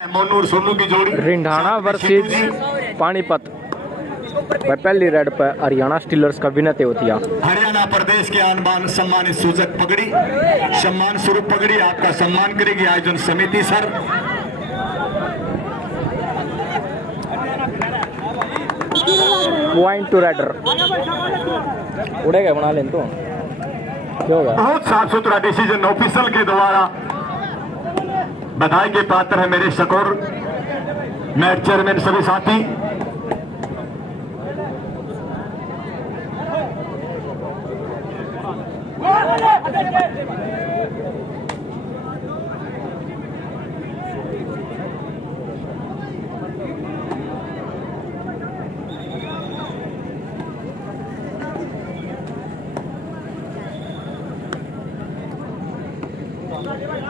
मोनू और सोनू की जोड़ी रिंढाणा वर्सेस पानीपत। पहली रेड पर हरियाणा स्टीलर्स का विनय तेवतिया। हरियाणा प्रदेश के आनबान सम्मानित सूचक पगड़ी सम्मान स्वरूप पगड़ी आपका सम्मान करेगी आयोजन समिति सर। पॉइंट टू रेडर उड़ेगा बना लें तो क्या होगा। बहुत साफ सुथरा डिसीजन ऑफिसर के द्वारा बधाई के पात्र है मेरे स्कोर मैच चेयरमैन सभी साथी।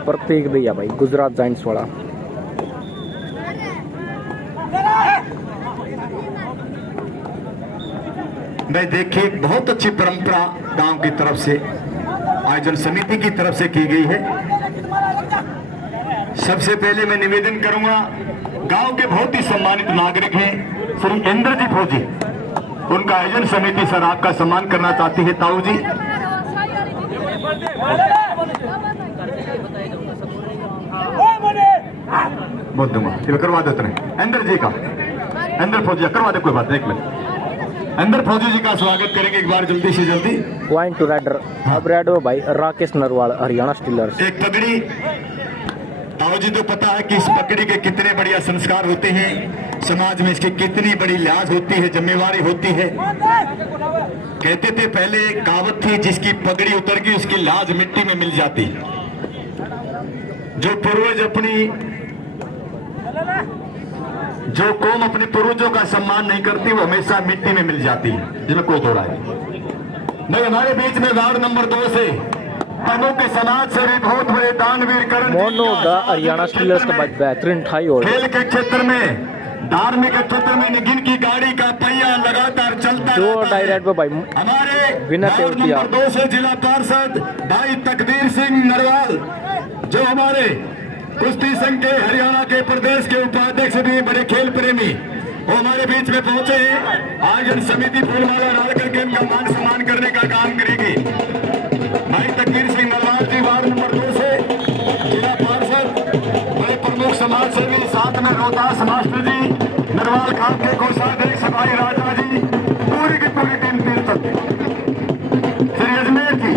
प्रतीक भैया भाई गुजरात जाइंट्स वाला। मैं देखिए बहुत अच्छी परंपरा गांव की तरफ से आयोजन समिति की तरफ से की गई है। सबसे पहले मैं निवेदन करूंगा गांव के बहुत ही सम्मानित नागरिक हैं श्री इंद्रजीत फौजी, उनका आयोजन समिति सर आपका सम्मान करना चाहती है। ताऊ जी बहुत दूंगा करवा देते हैं इंद्र जी का। इंद्र फौजी करवा दे कोई बात नहीं, एक मिनट। इंद्र फौजी जी का स्वागत करेंगे एक बार जल्दी से जल्दी। पॉइंट टू रेडर अब रेड हो भाई राकेश नरवाल हरियाणा स्टीलर्स। एक पगड़ी ताऊ जी तो पता है कि इस पगड़ी के कितने बढ़िया संस्कार होते हैं, समाज में इसकी कितनी बड़ी लिहाज होती है, जिम्मेवारी होती है। कहते थे पहले कहावत थी जिसकी पगड़ी उतर गई उसकी लाज मिट्टी में मिल जाती। जो पूर्वज जो कौम अपने पूर्वजों का सम्मान नहीं करती वो हमेशा मिट्टी में मिल जाती है, जिसमें कोई थोड़ा है। भाई हमारे बीच में वार्ड नंबर 2 से तनु के समाज से भी बहुत बड़े दानवीर करण मोनो द हरियाणा स्टीलर्स का बेहतरीन ठाई और खेल के क्षेत्र में धार्मिक क्षेत्र में निगिन की गाड़ी का पहिया लगातार चलता दो डायरेक्ट भाई हमारे विनय तेवतिया। नंबर 2 से जिला पार्षद भाई तकदीर सिंह नरवाल जो हमारे कुश्ती संघ के हरियाणा के प्रदेश के उपाध्यक्ष भी बड़े खेल प्रेमी वो हमारे बीच में पहुंचे हैं। आयोजन समिति फूलमाला डाल करके इनका मान सम्मान करने का काम करेगी। भाई तकदीर सिंह नरवाल जी वार्ड नंबर 2 से जिला पार्षद बड़े प्रमुख समाज सेवी, साथ में रोहतास मास्टर जी, नरवाल खान के कोषाध्यक्ष भाई राजा जी, पूरी की पूरी टीम तीर्थक श्री अजमेर की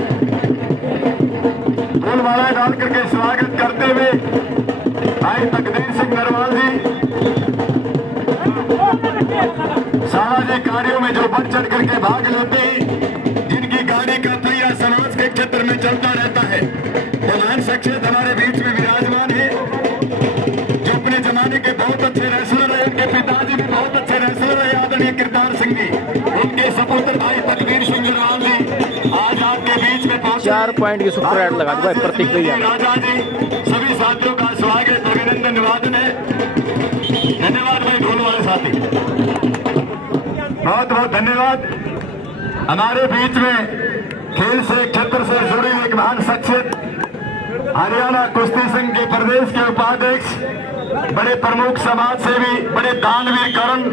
फूलमाला डाल करके स्वागत करते हुए भाई तकदीर सिंह नरवाल जी सामाजिक कार्यों में जो बढ़ चढ़ करके भाग लेते हैं, जिनकी गाड़ी का पहिया समाज के क्षेत्र में चलता रहता है, वो महान शख्सियत हमारे बीच में विराजमान है जो अपने जमाने के बहुत अच्छे रेसलर है। उनके पिताजी भी बहुत अच्छे रेसलर है आदरणीय किरदार सिंह जी, उनके सपुत्र भाई तकदीर सिंह नरवाल जी आज आपके बीच में 4 पॉइंट की सुपर रेड लगा भाई प्रतीक भैया। राजा जी सभी साथियों का स्वागत अभिनंदन निवेदन है। धन्यवाद भाई ढोल वाले साथी, बहुत बहुत धन्यवाद। हमारे बीच में खेल से क्षेत्र से जुड़ी एक महान शख्सियत हरियाणा कुश्ती संघ के प्रदेश के उपाध्यक्ष, बड़े प्रमुख समाज सेवी, बड़े दानवीर करण,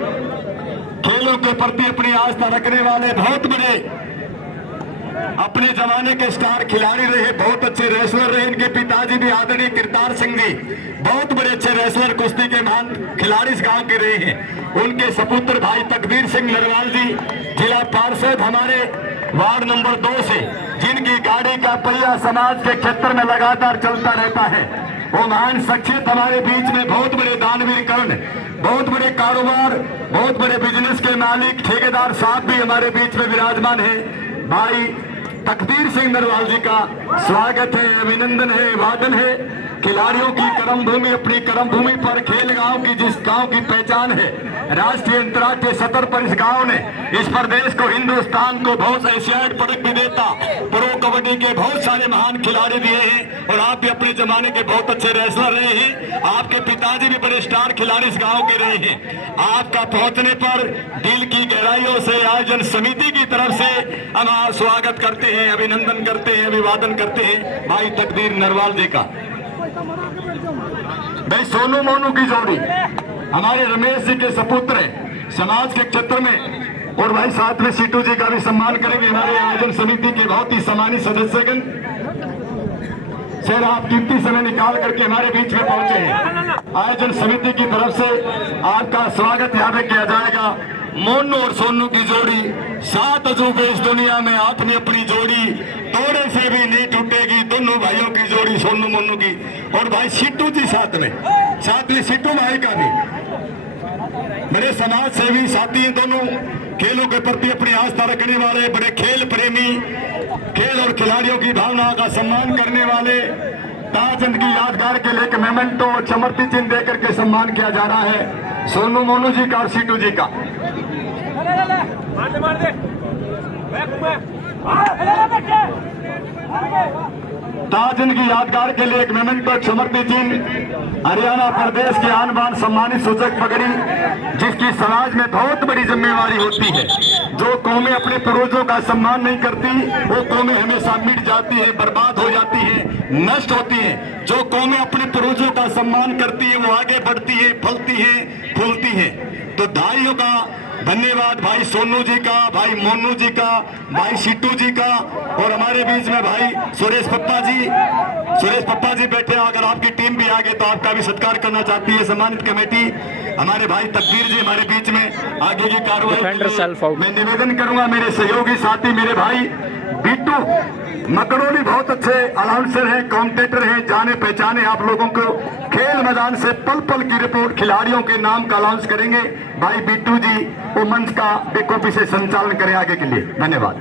खेलों के प्रति अपनी आस्था रखने वाले बहुत बड़े अपने जमाने के स्टार खिलाड़ी रहे, बहुत अच्छे रेसलर रहे। इनके पिताजी भी आदरणीय किरदार सिंह जी बहुत बड़े अच्छे रेसलर कुश्ती के महान खिलाड़ी इस गांव के रहे हैं। उनके सपुत्र भाई तकदीर सिंह नरवाल जी जिला पार्षद हमारे वार्ड नंबर 2 से, जिनकी गाड़ी का पहिया समाज के क्षेत्र में लगातार चलता रहता है, वो महान शख्सियत हमारे बीच में बहुत बड़े दानवीर करण, बहुत बड़े कारोबार, बहुत बड़े बिजनेस के मालिक ठेकेदार साहब भी हमारे बीच में विराजमान है। भाई तकदीर सिंह नरवाल जी का स्वागत है, अभिनंदन है, वादन है। खिलाड़ियों की कर्म भूमि, अपनी कर्म भूमि पर खेल गांव की जिस गांव की पहचान है, राष्ट्रीय अंतर्राष्ट्रीय सतर पर इस गांव ने इस प्रदेश को, हिंदुस्तान को बहुत एशियाड पदक भी देता, प्रो कबड्डी के बहुत सारे महान खिलाड़ी दिए हैं और आप भी अपने जमाने के बहुत अच्छे रेसलर रहे हैं। आपके पिताजी भी बड़े स्टार खिलाड़ी इस गांव के रहे हैं। आपका पहुंचने पर दिल की गहराइयों से आयोजन समिति की तरफ से हम स्वागत करते हैं, अभिनंदन करते हैं, अभिवादन करते हैं भाई तकदीर नरवाल जी का। भाई सोनू मोनू की जोड़ी हमारे रमेश जी के सपुत्र हैं समाज के क्षेत्र में, और भाई साथ में सीटू जी का भी सम्मान करेंगे हमारे आयोजन समिति के बहुत ही सम्मानित सदस्यगण। सर आप कीमती समय निकाल करके हमारे बीच में पहुंचे हैं। आयोजन समिति की तरफ से आपका स्वागत यहाँ पे किया जाएगा। मोनू और सोनू की जोड़ी 7 अजूबे इस दुनिया में, आपने अपनी जोड़ी तोड़े से भी नहीं टूटेगी। दोनों भाइयों की जोड़ी सोनू मोनू की, और भाई सीटू जी साथ में सीटू भाई का भी मेरे समाज सेवी साथी हैं दोनों, खेलों के प्रति अपनी आस्था रखने वाले, बड़े खेल प्रेमी, खेल और खिलाड़ियों की भावना का सम्मान करने वाले। ताजचंद की यादगार के लिए एक मेमेंटो चमर्ती चिन्ह देकर के सम्मान किया जा रहा है सोनू मोनू जी का और सीटू जी का। ताजचंद की यादगार के लिए एक मेमेंटो चमर्ती चिन्ह हरियाणा प्रदेश के आन बान सम्मानित सूचक पगड़ी, जिसकी समाज में बहुत बड़ी जिम्मेवारी होती है। जो कौमें अपने पूर्वजों का सम्मान नहीं करती वो कौमें हमेशा मिट जाती है, बर्बाद हो जाती है, नष्ट होती है। जो कौमें अपने पूर्वजों का सम्मान करती है वो आगे बढ़ती है, फलती है, फूलती है। तो धाइयों का धन्यवाद भाई सोनू जी का, भाई मोनू जी का, भाई सीटू जी का, और हमारे बीच में भाई सुरेश पप्पा जी बैठे। अगर आपकी टीम भी आगे तो आपका भी सत्कार करना चाहती है सम्मानित कमेटी। हमारे भाई तकदीर जी हमारे बीच में आगे की कार्रवाई मैं निवेदन करूंगा। मेरे सहयोगी साथी मेरे भाई बिट्टू मकड़ोली बहुत अच्छे अनाउंसर हैं, कमेंटेटर हैं, जाने पहचाने आप लोगों को। खेल मैदान से पल पल की रिपोर्ट खिलाड़ियों के नाम का अनाउंस करेंगे भाई बिट्टू जी। वो मंच का बेखूबी से संचालन करें आगे के लिए। धन्यवाद।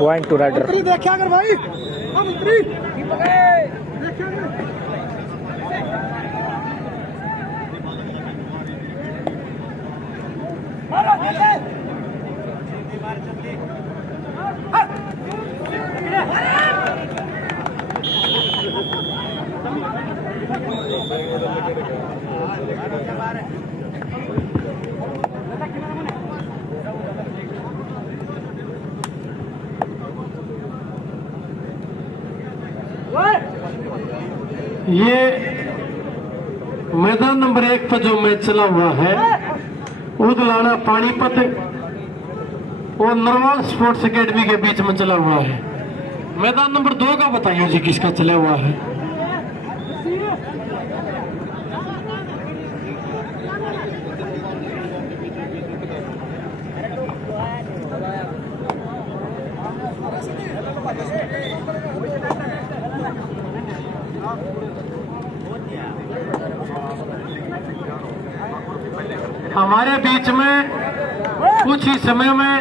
पॉइंट टू राइडर देखा कर भाई ये मैदान नंबर 1 पर जो मैच चला हुआ है उदलाना पानीपत और नरवाल स्पोर्ट्स एकेडमी के बीच में चला हुआ है। मैदान नंबर 2 का बताइए जी किसका चला हुआ है। हमारे बीच में कुछ ही समय में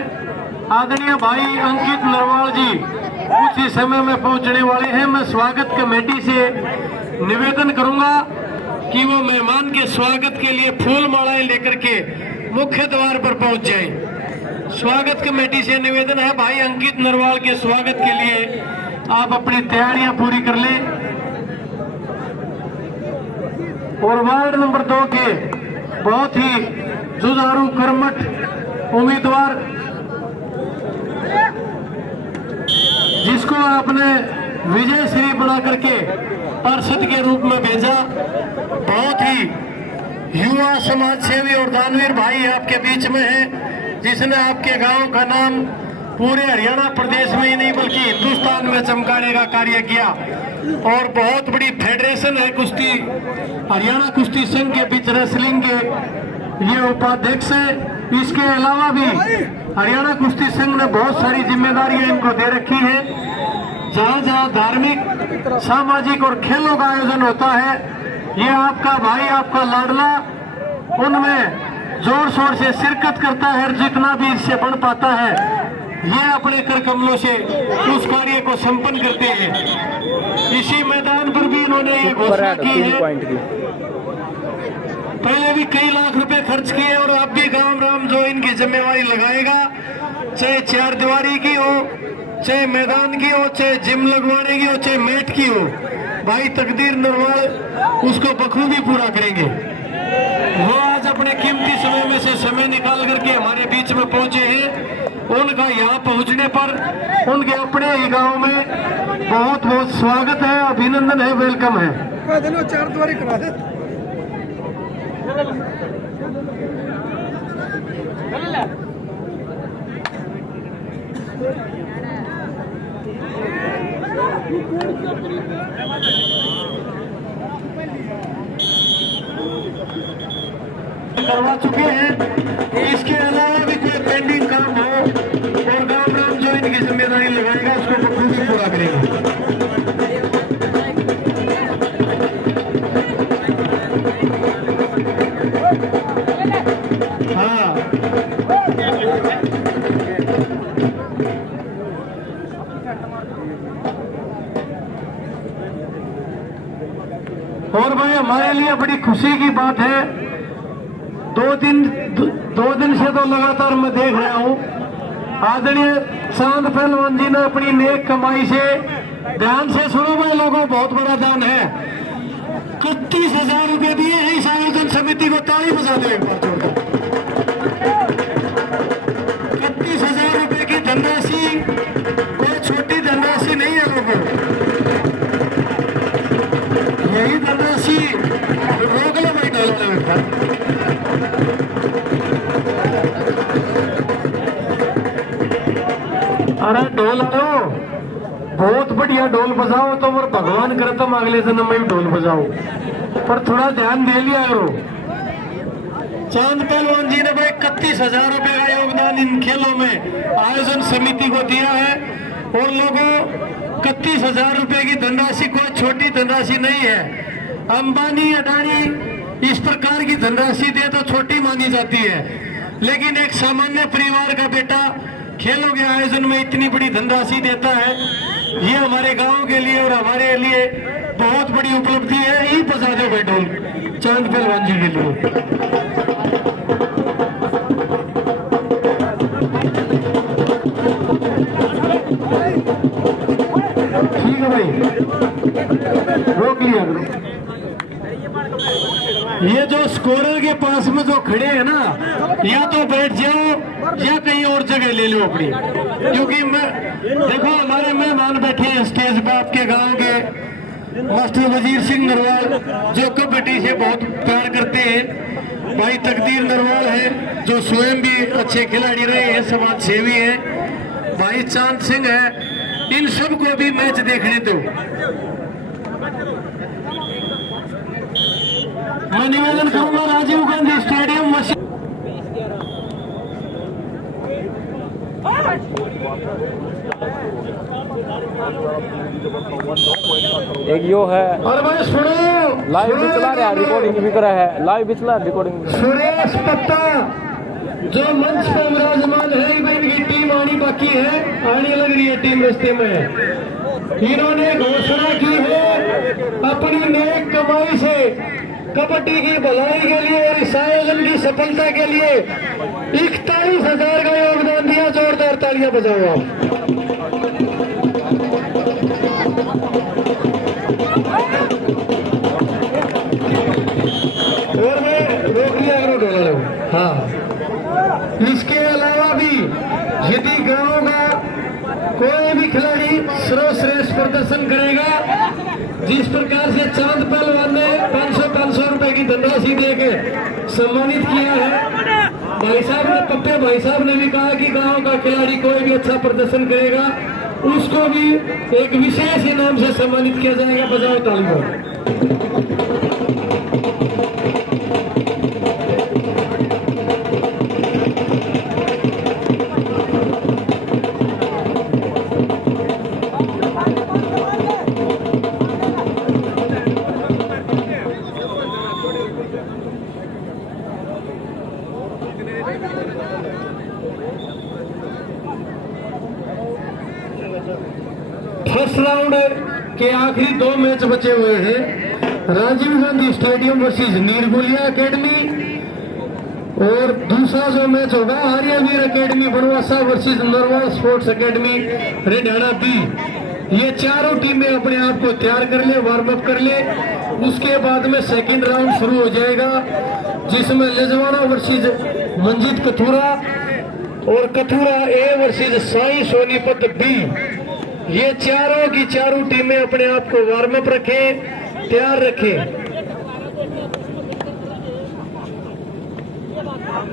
आदरणीय भाई अंकित नरवाल जी कुछ ही समय में पहुंचने वाले हैं। मैं स्वागत कमेटी से निवेदन करूंगा कि वो मेहमान के स्वागत के लिए फूल मालाएं लेकर के मुख्य द्वार पर पहुंच जाएं। स्वागत कमेटी से निवेदन है भाई अंकित नरवाल के स्वागत के लिए आप अपनी तैयारियां पूरी कर लें। और वार्ड नंबर 2 के बहुत ही जुझारू कर्मठ उम्मीदवार जिसको आपने विजय श्री बना करके पार्षद के रूप में भेजा, बहुत ही युवा समाज सेवी और दानवीर भाई आपके बीच में है, जिसने आपके गांव का नाम पूरे हरियाणा प्रदेश में ही नहीं बल्कि हिंदुस्तान में चमकाने का कार्य किया। और बहुत बड़ी फेडरेशन है कुश्ती, हरियाणा कुश्ती संघ के बीच रेसलिंग के ये उपाध्यक्ष है। इसके अलावा भी हरियाणा कुश्ती संघ ने बहुत सारी जिम्मेदारियां इनको दे रखी है। जहां जहां धार्मिक, सामाजिक और खेलों का आयोजन होता है, ये आपका भाई, आपका लाडला उनमें जोर शोर से शिरकत करता है। और जितना भी इससे बन पाता है ये अपने कर कमलों से उस कार्य को संपन्न करते हैं। इसी मैदान पर भी इन्होंने ये घोषणा की है, पहले भी कई लाख रुपए खर्च किए और अब भी गांव राम जो इनकी जिम्मेवारी लगाएगा, चाहे 4 दीवारी की हो, चाहे मैदान की हो, चाहे जिम लगवाने की हो, चाहे मैट की हो, भाई तकदीर नरवाल उसको बखूबी पूरा करेंगे। वो आज अपने कीमती समय में से समय निकाल करके हमारे बीच में पहुंचे हैं उनका यहाँ पहुँचने पर उनके अपने ही गांव में बहुत बहुत स्वागत है, अभिनंदन है, वेलकम है। चार द्वारी करा दे। करवा चुके हैं। इसके अलावा भी कोई पेंडिंग काम हो और गांव राम जो इनकी जिम्मेदारी लगाएगा उसको बखूबी पूरा करेगा। हाँ, और भाई हमारे लिए बड़ी खुशी की बात है, दो दिन से तो लगातार मैं देख रहा हूँ आदरणीय चांद पहलवान जी ने अपनी नेक कमाई से, ध्यान से सुनो भाई लोगों, बहुत बड़ा दान है, 31,000 रुपए दिए हैं इस आयोजन समिति को। ताली बजा दो एक बार जोरदार। 31,000 रुपए की धनराशि कोई छोटी धनराशि नहीं है लोगों। यही धनराशि रोक लो भाई, डाल अरे ढोल आओ, बहुत बढ़िया ढोल बजाओ तो और भगवान करे तुम अगले जन्म में भी ढोल बजाओ, पर थोड़ा ध्यान दे लिया करो। चांद पहलवान जी ने भाई 31,000 रुपए का योगदान इन खेलों में आयोजन समिति को दिया है। और लोगों, 31,000 रुपए की धनराशि कोई छोटी धनराशि नहीं है। अंबानी अडानी इस प्रकार की धनराशि दे तो छोटी मानी जाती है, लेकिन एक सामान्य परिवार का बेटा खेलों के आयोजन में इतनी बड़ी धनराशि देता है, ये हमारे गांव के लिए और हमारे लिए बहुत बड़ी उपलब्धि है। ये बजा दो भाई ढोल चांद पहलवान जी के लिए। ठीक है भाई, रोक लिया करो। ये जो स्कोरर के पास में जो खड़े हैं ना, या तो बैठ जाओ या कहीं और जगह ले लो अपनी, क्योंकि मैं देखो हमारे मेहमान बैठे हैं स्टेज पे, आपके गांव के मास्टर वजीर सिंह नरवाल जो कबड्डी से बहुत प्यार करते हैं, भाई तकदीर नरवाल है जो स्वयं भी अच्छे खिलाड़ी रहे हैं, समाज सेवी है, भाई चांद सिंह है। इन सबको भी मैच देखने दो। मैं निवेदन करूंगा राजीव गांधी स्टेडियम मशीन एक यो है, और भाई सुनो, लाइव भी चला रहा है, रिकॉर्डिंग भी कर रहा है, लाइव भी चला रिकॉर्डिंग। सुरेश पत्ता जो मंच पर विराजमान है, इनकी टीम आनी बाकी है, आने लग रही है टीम रास्ते में। इन्होंने घोषणा की है अपनी नेक कमाई से कबड्डी की भलाई के लिए और इस आयोजन की सफलता के लिए 41,000 का योगदान दिया। जोरदार तालियां बजाओ आप। और मैं रोक लिया करो ढोला। हाँ, इसके अलावा भी यदि गांव का कोई भी खिलाड़ी सर्वश्रेष्ठ प्रदर्शन करेगा, जिस प्रकार से चांद पहलवान ने 500 रुपए की धनराशि देकर सम्मानित किया है, भाई साहब ने, पप्पे भाई साहब ने भी कहा कि गांव का खिलाड़ी कोई भी अच्छा प्रदर्शन करेगा उसको भी एक विशेष इनाम से सम्मानित किया जाएगा। बजाओ तालियां। फर्स्ट राउंड के आखिरी 2 मैच बचे हुए हैं। Rajiv Gandhi stadium versus Neergulia academy, और दूसरा जो मैच होगा Aryaveer academy Banbasa versus Narwal sports academy Haryana B. ये चारों टीमें अपने आप को तैयार कर ले, वार्म अप कर ले। उसके बाद में सेकंड राउंड शुरू हो जाएगा, जिसमें लेजवाड़ा वर्सेस मंजीत कथुरा और Kathura A versus Sai Sonipat B. ये चारों की चारों टीमें अपने आप को वार्म अप रखें, तैयार रखें।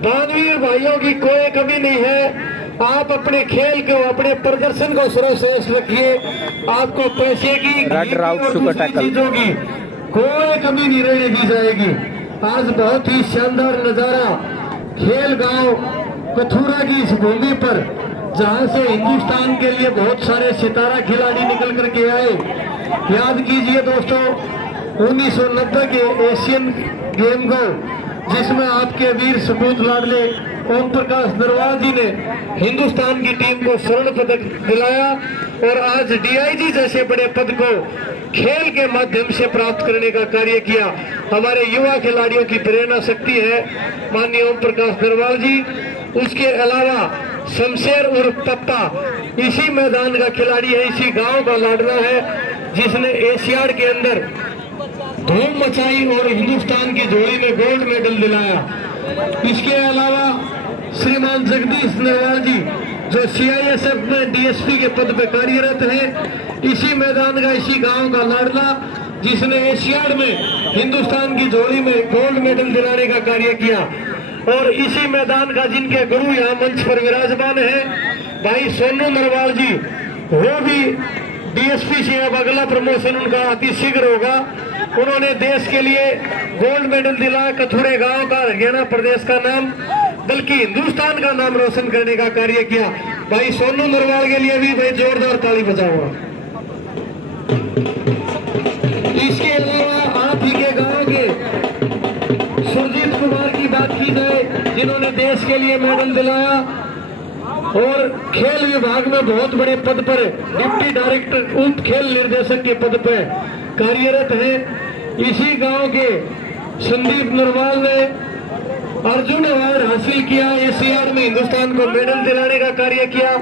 दानवीर भाइयों की कोई कमी नहीं है। आप अपने खेल को, अपने प्रदर्शन को सर्वश्रेष्ठ रखिए। आपको पैसे की, रेड राउट और सुपर दूसरी टैकल। चीजों की कोई कमी नहीं रहने दी जाएगी। आज बहुत ही शानदार नजारा खेल गांव कथुरा की इस भूमि पर, जहां से हिंदुस्तान के लिए बहुत सारे सितारा खिलाड़ी निकल करके आए। याद कीजिए दोस्तों, 1990 के एशियन गेम को, जिसमें आपके वीर सपूत लाडले ओम प्रकाश नरवाल जी ने हिंदुस्तान की टीम को स्वर्ण पदक दिलाया, और आज डीआईजी जैसे बड़े पद को खेल के माध्यम से प्राप्त करने का कार्य किया। हमारे युवा खिलाड़ियों की प्रेरणा शक्ति है माननीय ओम प्रकाश नरवाल जी। उसके अलावा शमशेर उर्फ पप्पा इसी मैदान का खिलाड़ी है, इसी गांव का लाडला है, जिसने एशियाड के अंदर धूम मचाई और हिंदुस्तान की जोड़ी में गोल्ड मेडल दिलाया। इसके अलावा श्रीमान जगदीश नरवाल जी, जो सीआईएसएफ में डीएसपी के पद पर कार्यरत है, इसी मैदान का, इसी गांव का लाडला, जिसने एशियाड में हिंदुस्तान की जोड़ी में गोल्ड मेडल दिलाने का कार्य किया। और इसी मैदान का, जिनके गुरु यहाँ मंच पर विराजमान है, भाई सोनू नरवाल जी, वो भी डीएसपी से अब अगला प्रमोशन उनका अति शीघ्र होगा। उन्होंने देश के लिए गोल्ड मेडल दिलाया, कथुरे गांव का, हरियाणा प्रदेश का नाम, बल्कि हिंदुस्तान का नाम रोशन करने का कार्य किया। भाई सोनू नरवाल के लिए भी भाई जोरदार ताली बजाओ। इसके अलावा आप ही के गांव के सुरजीत कुमार की बात की जाए, जिन्होंने देश के लिए मेडल दिलाया और खेल विभाग में बहुत बड़े पद पर, डिप्टी डायरेक्टर उप खेल निर्देशक के पद पर कार्यरत है। इसी गांव के संदीप नरवाल ने अर्जुन अवार्ड हासिल किया, एशियाड में हिंदुस्तान को मेडल दिलाने का कार्य किया।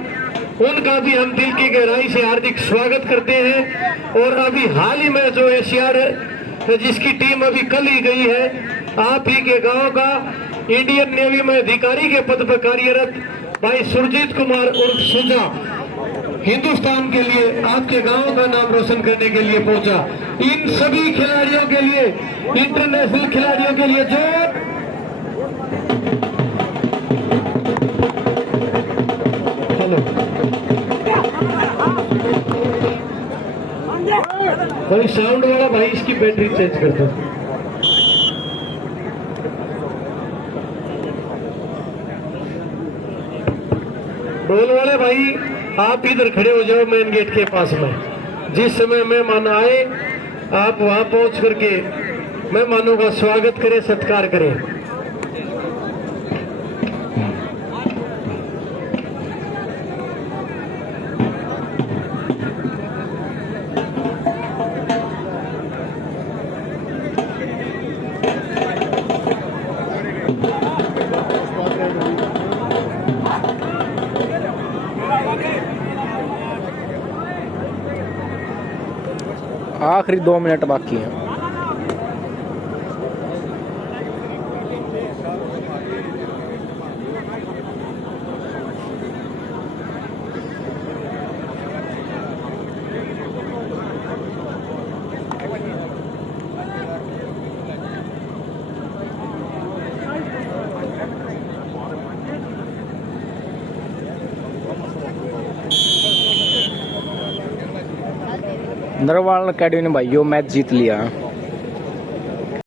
उनका भी हम दिल की गहराई से हार्दिक स्वागत करते हैं। और अभी हाल ही में जो एशियाड है, जिसकी टीम अभी कल ही गई है, आप ही के गांव का इंडियन नेवी में अधिकारी के पद पर कार्यरत भाई सुरजीत कुमार उर्फ सुजा, हिंदुस्तान के लिए, आपके गांव का नाम रोशन करने के लिए पहुंचा। इन सभी खिलाड़ियों के लिए, इंटरनेशनल खिलाड़ियों के लिए जोर। हेलो भाई, साउंड वाला भाई, इसकी बैटरी चेंज कर दो। ढोल वाले भाई, आप इधर खड़े हो जाओ मेन गेट के पास में। जिस समय मेहमान आए, आप वहां पहुंच करके मेहमानों का स्वागत करें, सत्कार करें। आखिरी 2 मिनट बाकी हैं। नरवाल अकेडमी ने भाइयों मैच जीत लिया।